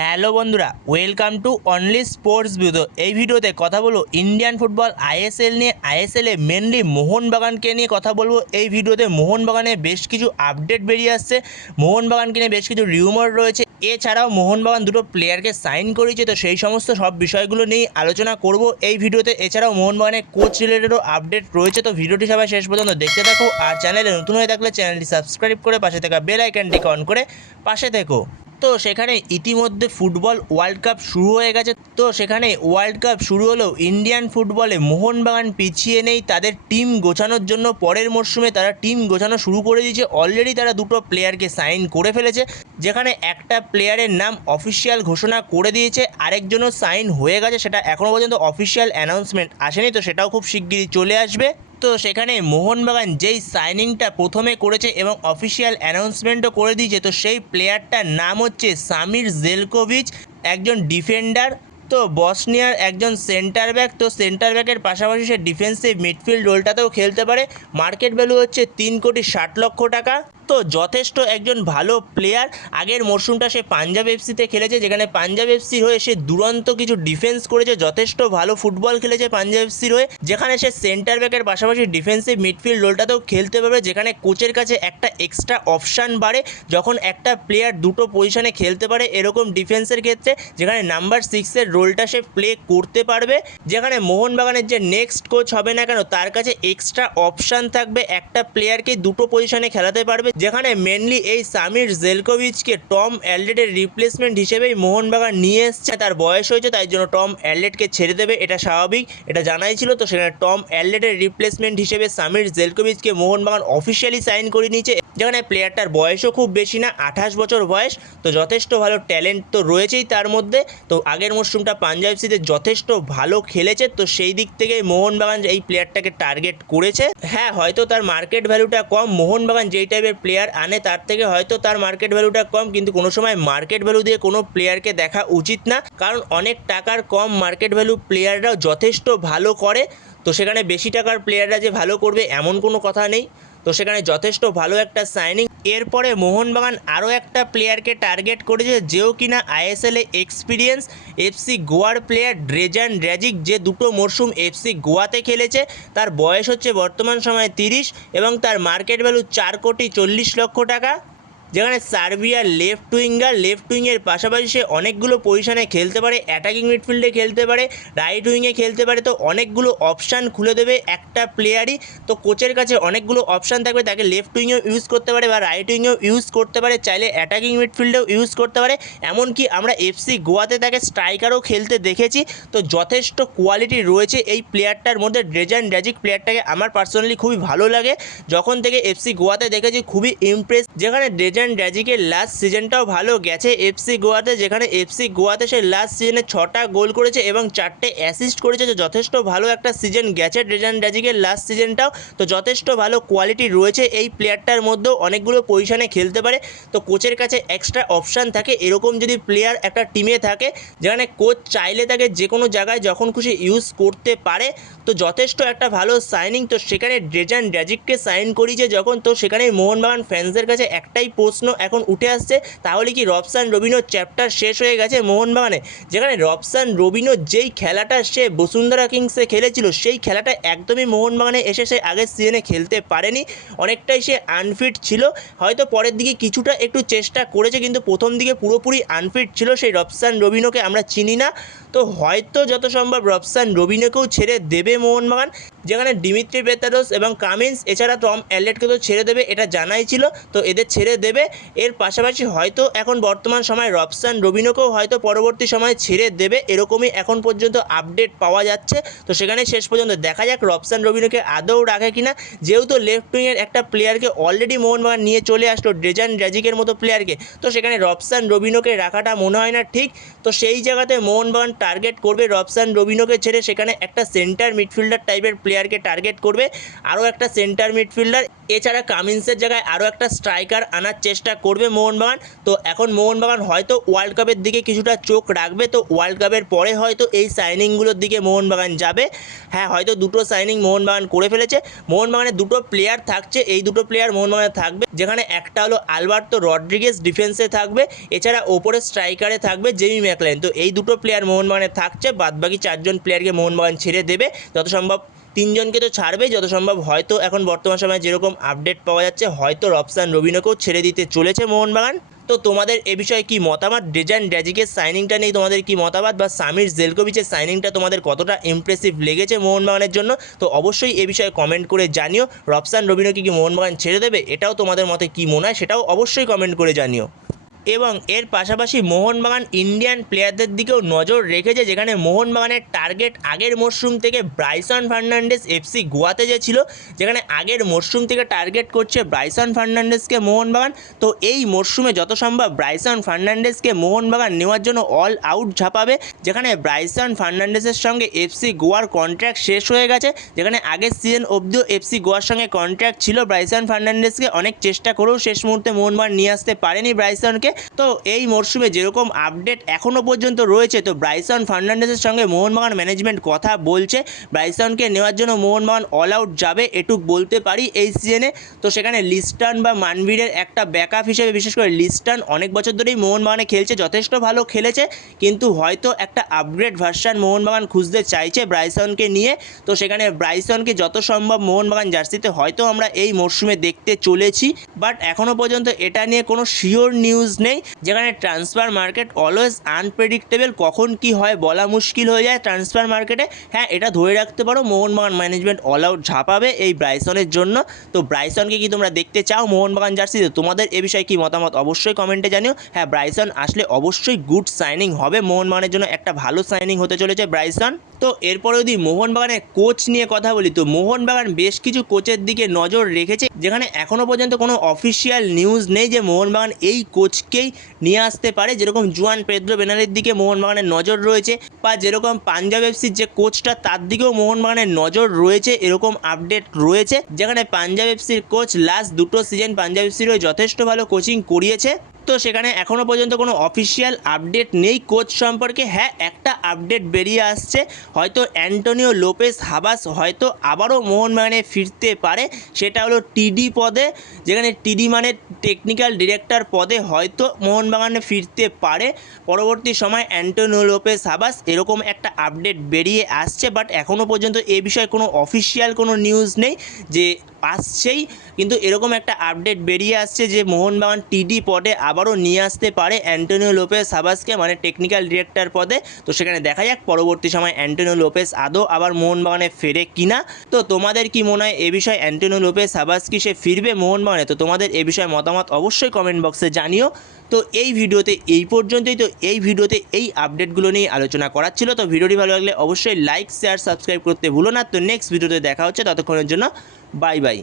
Hello বন্ধুরা, welcome to only sports video. এই ভিডিওতে কথা বলবো ইন্ডিয়ান ফুটবল আইএসএল নিয়ে। আইএসএলে মেনলি মোহনবাগানকে নিয়ে কথা বলবো। এই ভিডিওতে মোহনবাগানে বেশ কিছু আপডেট বেরিয়ে আসছে, মোহনবাগানকে নিয়ে বেশ কিছু রিউমার রয়েছে। এছাড়াও মোহনবাগান দুটো প্লেয়ারকে সাইন করেছে, তো সেই সমস্ত সব বিষয়গুলো নিয়েই আলোচনা করব এই ভিডিওতে। এছাড়াও মোহনবাগানের কোচ রিলেটেডও আপডেট রয়েছে, তো ভিডিওটি সবাই শেষ পর্যন্ত দেখতে থাকো। আর চ্যানেলে নতুন হয়ে থাকলে চ্যানেলটি সাবস্ক্রাইব করে পাশে থাকা বেল আইকনটিকে অন করে পাশে থেকো। তো সেখানে ইতিমধ্যে ফুটবল ওয়ার্ল্ড কাপ শুরু হয়ে গেছে। তো সেখানে ওয়ার্ল্ড কাপ শুরু হলেও ইন্ডিয়ান ফুটবলে মোহনবাগান পিছিয়ে নেই তাদের টিম গোছানোর জন্য। পরের মরশুমে তারা টিম গোছানো শুরু করে দিয়েছে। অলরেডি তারা দুটো প্লেয়ারকে সাইন করে ফেলেছে, যেখানে একটা প্লেয়ারের নাম অফিসিয়াল ঘোষণা করে দিয়েছে, আরেকজনও সাইন হয়ে গেছে। সেটা এখনও পর্যন্ত অফিসিয়াল অ্যানাউন্সমেন্ট আসেনি, তো সেটাও খুব শিগগিরই চলে আসবে। তো সেখানে মোহনবাগান যেই সাইনিংটা প্রথমে করেছে এবং অফিসিয়াল অ্যানাউন্সমেন্টও করে দিয়েছে, তো সেই প্লেয়ারটার নাম হচ্ছে সামির জেলকোভিচ, একজন ডিফেন্ডার। তো বসনিয়ার একজন সেন্টার ব্যাক। তো সেন্টার ব্যাকের পাশাপাশি সে ডিফেন্সিভ মিডফিল্ড রোলটাতেও খেলতে পারে। মার্কেট ভ্যালু হচ্ছে 3,60,00,000 টাকা। তো যথেষ্ট একজন ভালো প্লেয়ার। আগের মরশুমটা সে পাঞ্জাব এফসিতে খেলেছে, যেখানে পাঞ্জাব এফসির হয়ে সে দুরন্ত কিছু ডিফেন্স করেছে, যথেষ্ট ভালো ফুটবল খেলেছে পাঞ্জাব এফসির হয়ে, যেখানে সে সেন্টার ব্যাকের পাশাপাশি ডিফেন্সিভ মিডফিল্ড রোলটাতেও খেলতে পারবে, যেখানে কোচের কাছে একটা এক্সট্রা অপশান বাড়ে যখন একটা প্লেয়ার দুটো পজিশনে খেলতে পারে এরকম ডিফেন্সের ক্ষেত্রে, যেখানে নাম্বার 6-এর রোলটা সে প্লে করতে পারবে। যেখানে মোহনবাগানের যে নেক্সট কোচ হবে না কেন তার কাছে এক্সট্রা অপশান থাকবে, একটা প্লেয়ারকে দুটো পজিশনে খেলাতে পারবে। যেখানে মেনলি এই সামির জেলকোভিচকে টম অ্যালডেটের রিপ্লেসমেন্ট হিসেবেই মোহনবাগান নিয়ে এসছে। তার বয়স হয়েছে, তাই জন্য টম অ্যালডেটকে ছেড়ে দেবে, এটা স্বাভাবিক, এটা জানাই ছিল। তো সেখানে টম অ্যালডেটের রিপ্লেসমেন্ট হিসেবে সামির জেলকোভিচকে মোহনবাগান অফিসিয়ালি সাইন করে নিয়েছে। যেখানে প্লেয়ারটার বয়সও খুব বেশি না, 28 বছর বয়স। তো যথেষ্ট ভালো ট্যালেন্ট তো রয়েছেই তার মধ্যে। তো আগের মরশুমটা পাঞ্জাব এফসিতে যথেষ্ট ভালো খেলেছে, তো সেই দিক থেকে মোহনবাগান এই প্লেয়ারটাকে টার্গেট করেছে। হ্যাঁ, হয়তো তার মার্কেট ভ্যালুটা কম, মোহনবাগান যেই টাইপের প্লেয়ার আনে তার থেকে হয়তো তার মার্কেট ভ্যালুটা কম, কিন্তু কোনো সময় মার্কেট ভ্যালু দিয়ে কোনো প্লেয়ারকে দেখা উচিত না, কারণ অনেক টাকার কম মার্কেট ভ্যালু প্লেয়াররাও যথেষ্ট ভালো করে। তো সেখানে বেশি টাকার প্লেয়াররা যে ভালো করবে এমন কোনো কথা নেই। তো সেখানে যথেষ্ট ভালো একটা সাইনিং। এরপরে মোহনবাগান আরও একটা প্লেয়ারকে টার্গেট করেছে, যেও কিনা আইএসএলে এক্সপিরিয়েন্স এফসি গোয়ার প্লেয়ার ড্রেজান ড্র্যাজিক, যে দুটো মরশুম এফসি গোয়াতে খেলেছে। তার বয়স হচ্ছে বর্তমান সময়ে 30 এবং তার মার্কেট ভ্যালু 4,40,00,000 টাকা। যেখানে সার্বিয়ার লেফট উইংয়ের পাশাপাশি সে অনেকগুলো পজিশনে খেলতে পারে, অ্যাটাকিং মিডফিল্ডে খেলতে পারে, রাইট উইংয়ে খেলতে পারে। তো অনেকগুলো অপশান খুলে দেবে একটা প্লেয়ারই। তো কোচের কাছে অনেকগুলো অপশান থাকবে, তাকে লেফট উইংয়েও ইউজ করতে পারে বা রাইট উইংয়েও ইউজ করতে পারে, চাইলে অ্যাটাকিং মিডফিল্ডেও ইউজ করতে পারে। এমনকি আমরা এফসি গোয়াতে তাকে স্ট্রাইকারও খেলতে দেখেছি। তো যথেষ্ট কোয়ালিটি রয়েছে এই প্লেয়ারটার মধ্যে। ড্রেজান ড্র্যাজিক প্লেয়ারটাকে আমার পার্সোনালি খুবই ভালো লাগে, যখন থেকে এফসি গোয়াতে দেখেছি খুবই ইমপ্রেস। যেখানে ড্রেজান ড্র্যাজিকের লাস্ট সিজনটাও ভালো গেছে এফসি গোয়াতে, যেখানে এফসি গোয়াতে সে লাস্ট সিজনে 6টা গোল করেছে এবং 4টে অ্যাসিস্ট করেছে। যে যথেষ্ট ভালো একটা সিজন গেছে ড্রেজান ড্র্যাজিকের লাস্ট সিজনটাও। তো যথেষ্ট ভালো কোয়ালিটি রয়েছে এই প্লেয়ারটার মধ্যেও, অনেকগুলো পজিশনে খেলতে পারে। তো কোচের কাছে এক্সট্রা অপশান থাকে, এরকম যদি প্লেয়ার একটা টিমে থাকে, যেখানে কোচ চাইলে তাকে যে কোনো জায়গায় যখন খুশি ইউজ করতে পারে। তো যথেষ্ট একটা ভালো সাইনিং। তো সেখানে ড্রেজান ড্র্যাজিককে সাইন করিয়েছে যখন, তো সেখানে মোহনবাগান ফ্যান্সদের কাছে একটাই প্রশ্ন এখন উঠে আসছে, তাহলে কি রবসান রবিনোর চ্যাপ্টার শেষ হয়ে গেছে মোহনবাগানে? যেখানে রবসান রবিনো যেই খেলাটা সে বসুন্ধরা কিংসে খেলেছিল, সেই খেলাটা একদমই মোহনবাগানে এসে সে আগের সিজনে খেলতে পারেনি। অনেকটাই সে আনফিট ছিল, হয়তো পরের দিকে কিছুটা একটু চেষ্টা করেছে, কিন্তু প্রথম দিকে পুরোপুরি আনফিট ছিল। সেই রবসান রবিনোকে আমরা চিনি না। তো হয়তো যত সম্ভব রবসান রবিনোকেও ছেড়ে দেবে মোহনবাগান, যেখানে দিমিত্রি পেতারোস এবং কামিন্স, এছাড়া টম অ্যালডেটকে তো ছেড়ে দেবে, এটা জানাই ছিল। তো এদের ছেড়ে দেবে। এর পাশাপাশি হয়তো এখন বর্তমান সময় রবসান রবিনোকেও হয়তো পরবর্তী সময় ছেড়ে দেবে, এরকমই এখন পর্যন্ত আপডেট পাওয়া যাচ্ছে। তো সেখানে শেষ পর্যন্ত দেখা যাক রবসান রবিনোকে আদৌ রাখে কিনা। যেহেতু লেফট উইংয়ের একটা প্লেয়ারকে অলরেডি মোহনবাগান নিয়ে চলে আসলো, ড্রেজান ড্র্যাজিকের মতো প্লেয়ারকে, তো সেখানে রবসান রবিনোকে রাখাটা মনে হয় না ঠিক। তো সেই জায়গাতে মোহনবাগান টার্গেট করবে রবসান রবিনোকে ছেড়ে, সেখানে একটা সেন্টার মিডফিল্ডার টাইপের প্লেয়ারকে টার্গেট করবে, আরও একটা সেন্টার মিডফিল্ডার, এছাড়া কামিন্সের জায়গায় আরও একটা স্ট্রাইকার আনার চেষ্টা করবে মোহনবাগান। তো এখন মোহনবাগান হয়তো ওয়ার্ল্ড কাপের দিকে কিছুটা চোখ রাখবে, তো ওয়ার্ল্ড কাপের পরে হয়তো এই সাইনিংগুলোর দিকে মোহনবাগান যাবে। হ্যাঁ, হয়তো দুটো সাইনিং মোহনবাগান করে ফেলেছে। মোহনবাগানের দুটো প্লেয়ার থাকছে, এই দুটো প্লেয়ার মোহনবাগানে থাকবে, যেখানে একটা হলো আলবার্তো রড্রিগেজ ডিফেন্সে থাকবে, এছাড়া ওপরে স্ট্রাইকারে থাকবে জেমি ম্যাকলাইন। তো এই দুটো প্লেয়ার মোহনবাগানে থাকছে, বাদবাকি 4 জন প্লেয়ারকে মোহনবাগান ছেড়ে দেবে যত সম্ভব। 3 জনকে তো ছাড়বেই যত সম্ভব, হয়তো এখন বর্তমান সময়ে যেরকম আপডেট পাওয়া যাচ্ছে হয়তো রবসান রবিনোকেও ছেড়ে দিতে চলেছে মোহনবাগান। তো তোমাদের এ বিষয়ে কি মতামত? ডেজান ড্যাজিকের সাইনিংটা নিয়ে তোমাদের কি মতামত, বা সামির জেলকোভিচের সাইনিংটা তোমাদের কতটা ইমপ্রেসিভ লেগেছে মোহনবাগানের জন্য? তো অবশ্যই এ বিষয়ে কমেন্ট করে জানিও। রবসান রবিনোকে কি মোহনবাগান ছেড়ে দেবে, এটাও তোমাদের মতে কি মনে হয় সেটাও অবশ্যই কমেন্ট করে জানিও। এবং এর পাশাপাশি মোহনবাগান ইন্ডিয়ান প্লেয়ারদের দিকেও নজর রেখেছে, যেখানে মোহনবাগানের টার্গেট আগের মরশুম থেকে ব্রাইসন ফার্নান্ডেজ এফসি গোয়াতে যে ছিল, যেখানে আগের মরশুম থেকে টার্গেট করছে ব্রাইসন ফার্নান্ডেজকে মোহনবাগান। তো এই মরশুমে যত সম্ভব ব্রাইসন ফার্নান্ডেজকে মোহনবাগান নেওয়ার জন্য অল আউট ঝাঁপাবে, যেখানে ব্রাইসন ফার্নান্ডেজের সঙ্গে এফসি গোয়ার কন্ট্রাক্ট শেষ হয়ে গেছে, যেখানে আগের সিজন অবধিও এফসি গোয়ার সঙ্গে কন্ট্রাক্ট ছিল ব্রাইসন ফার্নান্ডেজকে, অনেক চেষ্টা করেও শেষ মুহূর্তে মোহনবাগান নিয়ে আসতে পারেনি ব্রাইসনকে। তো এই মরশুমে যেরকম আপডেট এখনও পর্যন্ত রয়েছে, তো ব্রাইসন ফার্নান্ডেজের সঙ্গে মোহনবাগান ম্যানেজমেন্ট কথা বলছে, ব্রাইসনকে নেওয়ার জন্য মোহনবাগান অল আউট যাবে এটুক বলতে পারি এই সিজনে। তো সেখানে লিস্টন বা মানভীরের একটা ব্যাকআপ হিসেবে, বিশেষ করে লিস্টন অনেক বছর ধরেই মোহনবাগানে খেলছে, যথেষ্ট ভালো খেলেছে, কিন্তু হয়তো একটা আপগ্রেড ভার্সন মোহনবাগান খুঁজতে চাইছে ব্রাইসনকে নিয়ে। তো সেখানে ব্রাইসনকে যত সম্ভব মোহনবাগান জার্সিতে হয়তো আমরা এই মরশুমে দেখতে চলেছি, বাট এখনও পর্যন্ত এটা নিয়ে কোনো শিওর নিউজ নেই, যেখানে ট্রান্সফার মার্কেট অলওয়েজ আনপ্রেডিক্টেবল, কখন কি হয় বলা মুশকিল হয়ে যায় ট্রান্সফার মার্কেটে। হ্যাঁ, এটা ধরে রাখতে পারো মোহনবাগান ম্যানেজমেন্ট অল আউট ঝাঁপাবে এই ব্রাইসনের জন্য। তো ব্রাইসনকে কি তোমরা দেখতে চাও মোহনবাগান জার্সিতে? তোমাদের এ বিষয়ে কি মতামত অবশ্যই কমেন্টে জানিও। হ্যাঁ, ব্রাইসন আসলে অবশ্যই গুড সাইনিং হবে মোহনবাগানের জন্য, একটা ভালো সাইনিং হতে চলেছে ব্রাইসন। তো এরপরে যদি মোহনবাগানের কোচ নিয়ে কথা বলি, তো মোহনবাগান বেশ কিছু কোচের দিকে নজর রেখেছে, যেখানে এখনও পর্যন্ত কোনো অফিসিয়াল নিউজ নেই যে মোহনবাগান এই কোচকেই নিয়ে আসতে পারে। যেরকম জুয়ান পেদ্রো বেনালের দিকে মোহনবাগানের নজর রয়েছে, বা যেরকম পাঞ্জাব এফসির যে কোচটা তার দিকেও মোহনবাগানের নজর রয়েছে, এরকম আপডেট রয়েছে, যেখানে পাঞ্জাব এফসির কোচ লাস্ট দুটো সিজন পাঞ্জাব এফসির হয়ে যথেষ্ট ভালো কোচিং করিয়েছে। তো সেখানে এখনও পর্যন্ত কোনো অফিসিয়াল আপডেট নেই কোচ সম্পর্কে। হ্যাঁ, একটা আপডেট বেরিয়ে আসছে, হয়তো অ্যান্টোনিও লোপেস হাবাস হয়তো আবারও মোহনবাগানে ফিরতে পারে, সেটা হলো টিডি পদে, যেখানে টিডি মানে টেকনিক্যাল ডিরেক্টর পদে হয়তো মোহনবাগানে ফিরতে পারে পরবর্তী সময় অ্যান্টোনিও লোপেস হাবাস, এরকম একটা আপডেট বেরিয়ে আসছে। বাট এখনও পর্যন্ত এ বিষয়ে কোনো অফিসিয়াল কোনো নিউজ নেই যে আসছেই, কিন্তু এরকম একটা আপডেট বেরিয়ে আসছে যে মোহনবাগান টিডি পদে আবারও নিয়ে আসতে পারে অ্যান্টোনিও লোপেস হাবাসকে, মানে টেকনিক্যাল ডিরেক্টর পদে। তো সেখানে দেখা যাক পরবর্তী সময় অ্যান্টোনিও লোপেস আদৌ আবার মোহনবাগানে ফেরে কিনা। তো তোমাদের কি মনে হয় এ বিষয়ে, অ্যান্টোনিও লোপেস হাবাস কি সে ফিরবে মোহনবাগানে? তো তোমাদের এ বিষয়ে মতামত অবশ্যই কমেন্ট বক্সে জানিও। তো এই ভিডিওতে এই পর্যন্তই। তো এই ভিডিওতে এই আপডেটগুলো নিয়ে আলোচনা করার ছিল। তো ভিডিওটি ভালো লাগলে অবশ্যই লাইক শেয়ার সাবস্ক্রাইব করতে ভুলো না। তো নেক্সট ভিডিওতে দেখা হচ্ছে, ততক্ষণের জন্য বাই বাই।